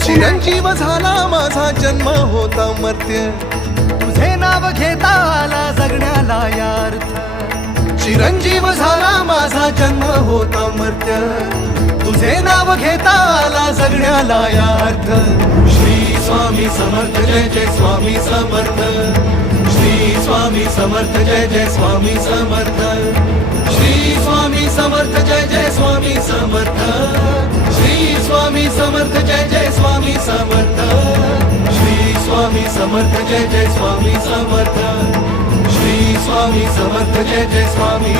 चिरंजीव झाला माझा जन्म होता मर्त्य, तुझे नाव घेता आला जगण्याला यार्थ. चिरंजीव झाला माझा जन्म होता मर्त्य, तुझे नाव घेता आला जगण्याला यार्थ. श्री स्वामी समर्थ जय जय स्वामी समर्थ, श्री स्वामी समर्थ जय जय स्वामी समर्थ, श्री स्वामी समर्थ जय जय स्वामी समर्थ, श्री स्वामी समर्थ जय जय स्वामी समर्थ, श्री स्वामी समर्थ जय जय स्वामी समर्थ, श्री स्वामी समर्थ जय जय स्वामी